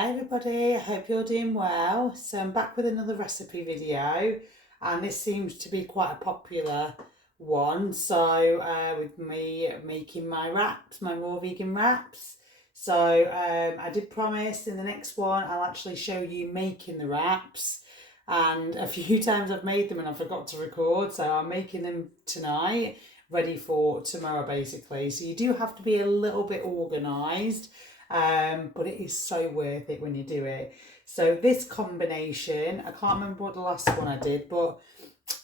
Hi everybody, I hope you're doing well. So I'm back with another recipe video, and this seems to be quite a popular one. So with me making my wraps, my raw vegan wraps. So I did promise in the next one I'll actually show you making the wraps, and a few times I've made them and I forgot to record, so I'm making them tonight ready for tomorrow basically. So you do have to be a little bit organised. But it is so worth it when you do it. So this combination, I can't remember what the last one I did, but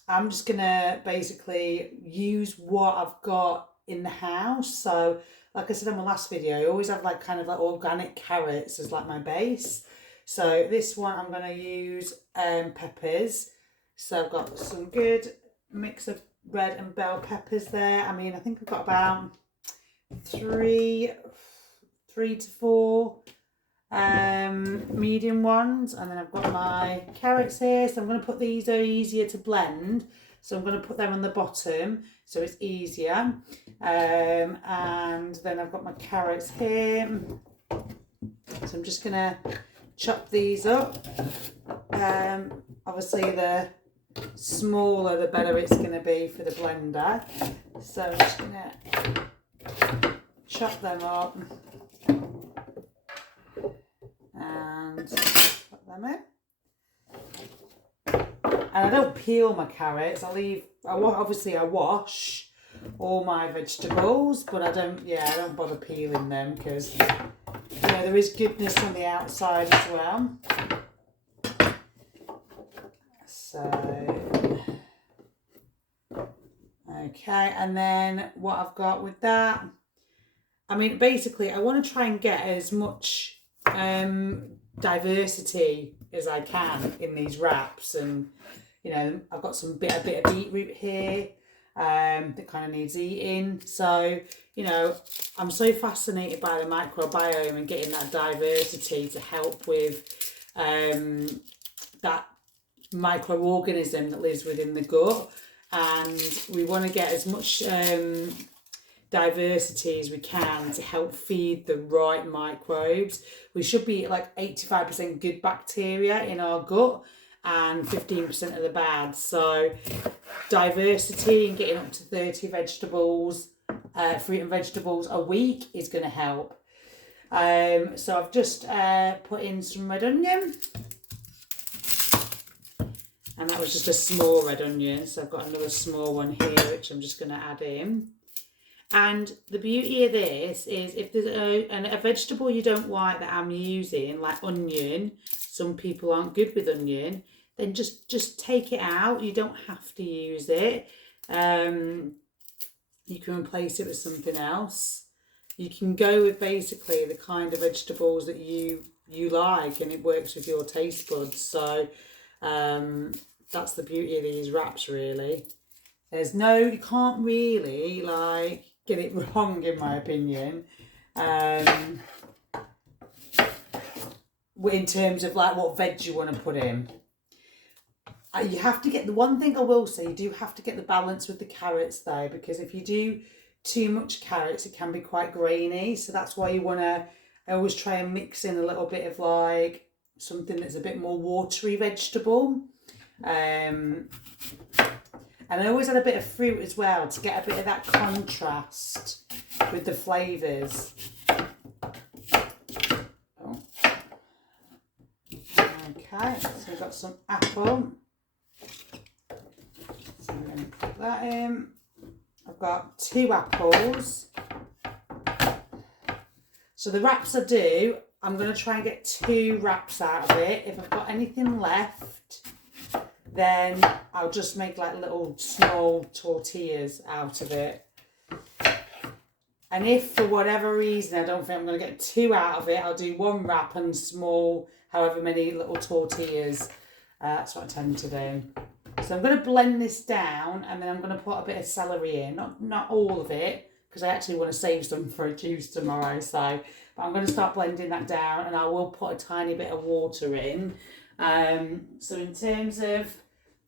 I'm just gonna basically use what I've got in the house. So like I said in my last video, I always have like kind of like organic carrots as like my base. So this one I'm gonna use peppers. So I've got some good mix of red and bell peppers there. I mean, I think I've got about three to four medium ones, and then I've got my carrots here, so I'm going to put these, they're easier to blend, so I'm going to put them on the bottom so it's easier. And then I've got my carrots here, so I'm just going to chop these up. Obviously the smaller the better it's going to be for the blender, so I'm just going to chop them up and put them in. And I don't peel my carrots. Obviously I wash all my vegetables, but I don't bother peeling them because there is goodness on the outside as well. So okay, and then what I've got with that, I mean, basically I want to try and get as much diversity as I can in these wraps, and I've got a bit of beetroot here that kind of needs eating. So I'm so fascinated by the microbiome and getting that diversity to help with that microorganism that lives within the gut, and we want to get as much diversity as we can to help feed the right microbes. We should be like 85% good bacteria in our gut and 15% of the bad. So diversity and getting up to 30 vegetables, fruit and vegetables a week is going to help. So I've just put in some red onion, and that was just a small red onion, so I've got another small one here which I'm just going to add in. And the beauty of this is, if there's a vegetable you don't like that I'm using, like onion, some people aren't good with onion, then just take it out. You don't have to use it. You can replace it with something else. You can go with basically the kind of vegetables that you like, and it works with your taste buds. So that's the beauty of these wraps, really. You can't really get it wrong, in my opinion, in terms of what veg you want to put in. You have to get, the one thing I will say, you do have to get the balance with the carrots though, because if you do too much carrots it can be quite grainy. So that's why I always try and mix in a little bit of something that's a bit more watery vegetable. And I always add a bit of fruit as well to get a bit of that contrast with the flavours. Oh. Okay, so we've got some apple. So I'm going to put that in. I've got 2 apples. So the wraps I do, I'm going to try and get 2 wraps out of it. If I've got anything left, then I'll just make little small tortillas out of it. And if for whatever reason I don't think I'm going to get 2 out of it, I'll do 1 wrap and small, however many little tortillas. That's what I tend to do. So I'm going to blend this down, and then I'm going to put a bit of celery in. Not all of it, because I actually want to save some for a juice tomorrow. But I'm going to start blending that down, and I will put a tiny bit of water in. So in terms of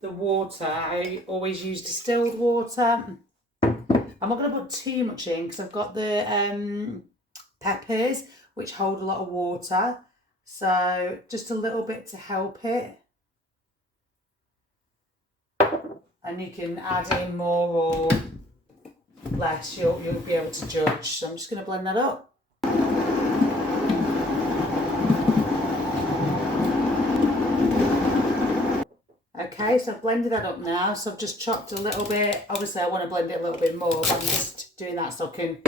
the water, I always use distilled water. I'm not going to put too much in because I've got the peppers, which hold a lot of water. So just a little bit to help it. And you can add in more or less, you'll be able to judge. So I'm just going to blend that up. Okay, so I've blended that up now. So I've just chopped a little bit. Obviously I want to blend it a little bit more, but I'm just doing that so I can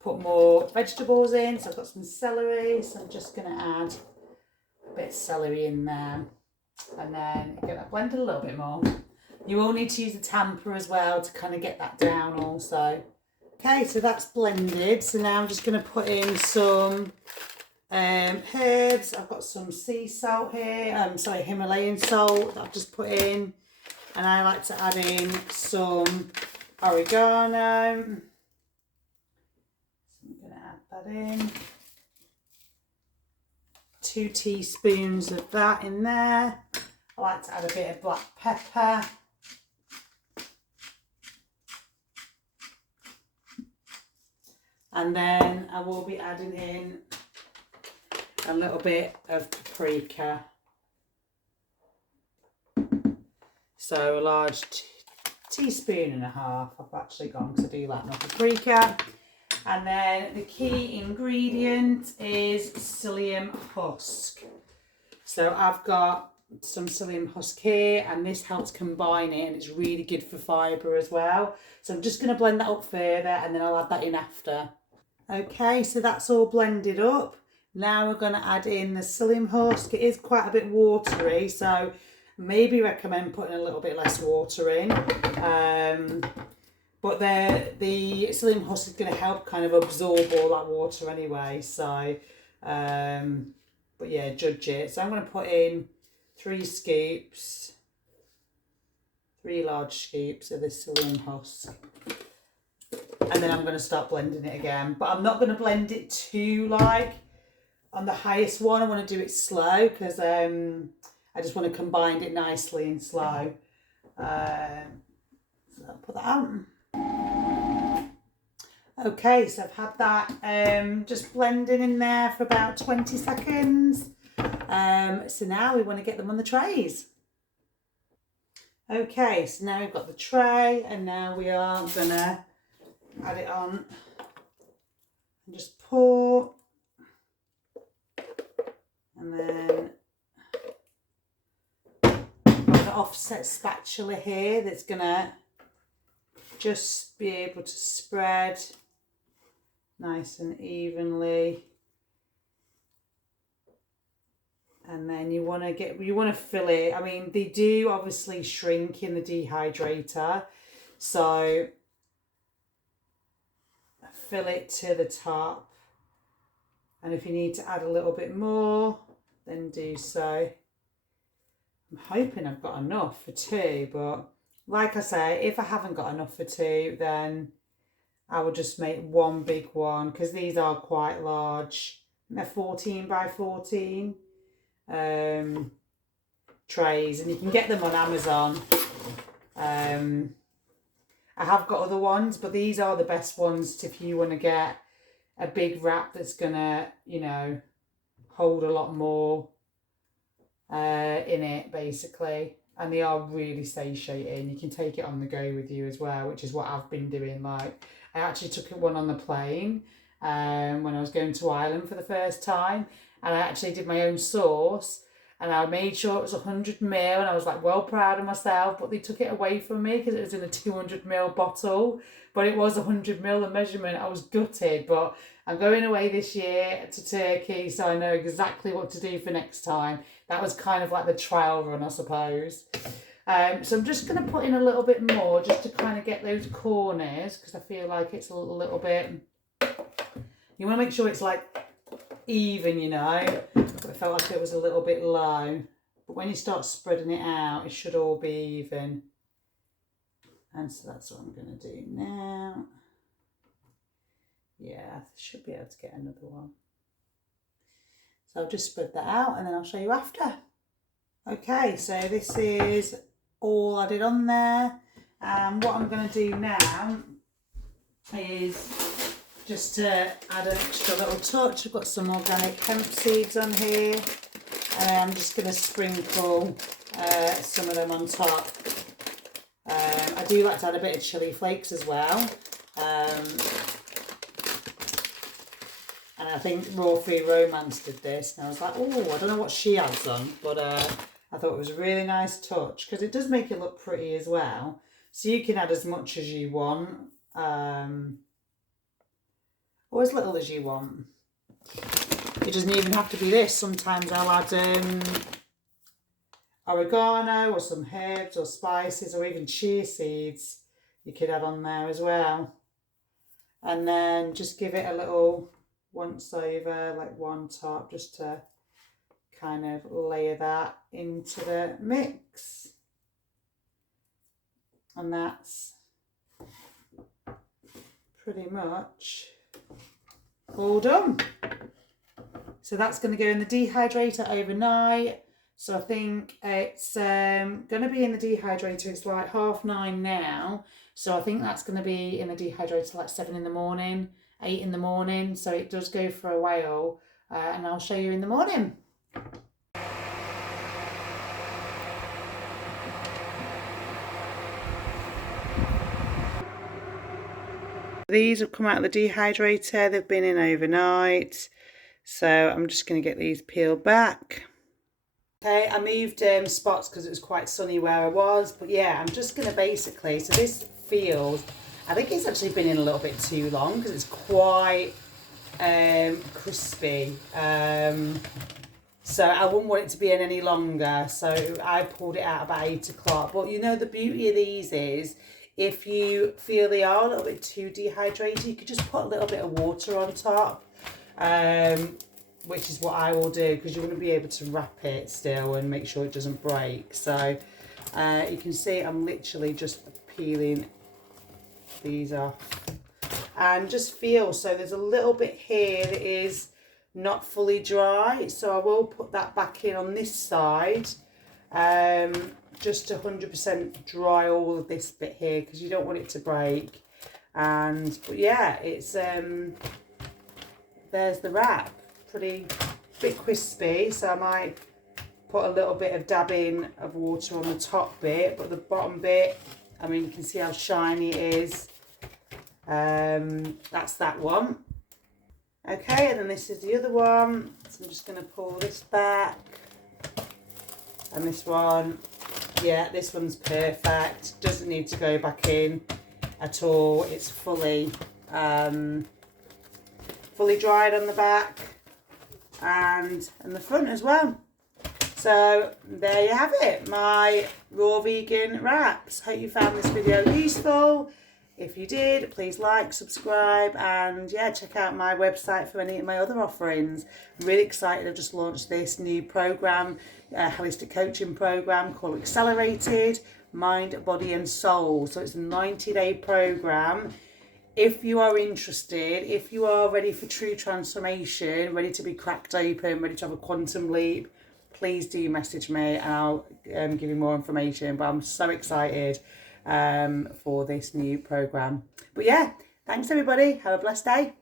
put more vegetables in. So I've got some celery, so I'm just going to add a bit of celery in there. And then get that blended a little bit more. You will need to use the tamper as well to kind of get that down also. Okay, so that's blended. So now I'm just going to put in some herbs. I've got some sea salt here, Himalayan salt that I've just put in, and I like to add in some oregano. So I'm going to add that in. 2 teaspoons of that in there. I like to add a bit of black pepper. And then I will be adding in a little bit of paprika. So a large teaspoon and a half. I've actually gone to do like my paprika. And then the key ingredient is psyllium husk. So I've got some psyllium husk here, and this helps combine it, and it's really good for fibre as well. So I'm just going to blend that up further, and then I'll add that in after. Okay, so that's all blended up. Now we're going to add in the psyllium husk. It is quite a bit watery, so maybe recommend putting a little bit less water in. But the psyllium husk is going to help kind of absorb all that water anyway. So, but yeah, judge it. So I'm going to put in 3 scoops, 3 large scoops of this psyllium husk. And then I'm going to start blending it again. But I'm not going to blend it too like on the highest one. I want to do it slow because I just want to combine it nicely and slow. So I'll put that on. Okay, so I've had that just blending in there for about 20 seconds. So now we want to get them on the trays. Okay, so now we've got the tray, and now we are going to add it on and just pour, and then I've got an offset spatula here that's going to just be able to spread nice and evenly. And then you want to fill it. I mean, they do obviously shrink in the dehydrator, so fill it to the top, and if you need to add a little bit more, then do so. I'm hoping I've got enough for 2, but like I say, if I haven't got enough for 2, then I will just make one big one, because these are quite large. They're 14 by 14 trays, and you can get them on Amazon. I have got other ones, but these are the best ones if you want to get a big wrap that's gonna, you know, hold a lot more in it, basically. And they are really satiating. You can take it on the go with you as well, which is what I've been doing. Like, I actually took one on the plane when I was going to Ireland for the first time, and I actually did my own sauce. And I made sure it was 100 ml, and I was like well proud of myself, but they took it away from me because it was in a 200 ml bottle, but it was 100 ml the measurement. I was gutted, but I'm going away this year to Turkey, so I know exactly what to do for next time. That was kind of like the trial run, I suppose. So I'm just going to put in a little bit more just to kind of get those corners, because I feel like it's a little bit, you want to make sure it's like even, you know. I felt like it was a little bit low, but when you start spreading it out, it should all be even. And so that's what I'm going to do now. Yeah, I should be able to get another one. So I'll just spread that out, and then I'll show you after. Okay, so this is all I did on there. And what I'm going to do now is just to add an extra little touch. I've got some organic hemp seeds on here. And I'm just going to sprinkle some of them on top. I do like to add a bit of chilli flakes as well. And I think Raw Food Romance did this. And I was like, oh, I don't know what she adds on. But I thought it was a really nice touch. Because it does make it look pretty as well. So you can add as much as you want. Or as little as you want. It doesn't even have to be this. Sometimes I'll add oregano or some herbs or spices or even chia seeds. You could add on there as well. And then just give it a little once over, like one top, just to kind of layer that into the mix. And that's pretty much all done. So that's going to go in the dehydrator overnight. So I think it's going to be in the dehydrator. It's like 9:30 now. So I think that's going to be in the dehydrator like 7 in the morning, 8 in the morning. So it does go for a while. And I'll show you in the morning. These have come out of the dehydrator. They've been in overnight. So I'm just going to get these peeled back. Okay, I moved spots because it was quite sunny where I was. But yeah, I'm just going to basically, so this feels, I think it's actually been in a little bit too long because it's quite crispy. So I wouldn't want it to be in any longer. So I pulled it out about 8 o'clock. But you know, the beauty of these is, if you feel they are a little bit too dehydrated, you could just put a little bit of water on top, which is what I will do, because you want to be able to wrap it still and make sure it doesn't break. So you can see I'm literally just peeling these off. And just feel, so there's a little bit here that is not fully dry. So I will put that back in on this side. Just to 100% dry all of this bit here, because you don't want it to break. And but yeah, it's there's the wrap, pretty bit crispy, so I might put a little bit of dabbing of water on the top bit, but the bottom bit, I mean, you can see how shiny it is. That's that one. Okay, and then this is the other one, so I'm just going to pull this back. And this one, yeah, this one's perfect. Doesn't need to go back in at all. It's fully dried on the back and the front as well. So there you have it, my raw vegan wraps. Hope you found this video useful. If you did, please like, subscribe, and yeah, check out my website for any of my other offerings. I'm really excited. I've just launched this new program, holistic coaching program called Accelerated Mind, Body and Soul. So it's a 90-day program. If you are interested, if you are ready for true transformation, ready to be cracked open, ready to have a quantum leap, please do message me and I'll give you more information. But I'm so excited for this new program. But yeah, thanks everybody. Have a blessed day.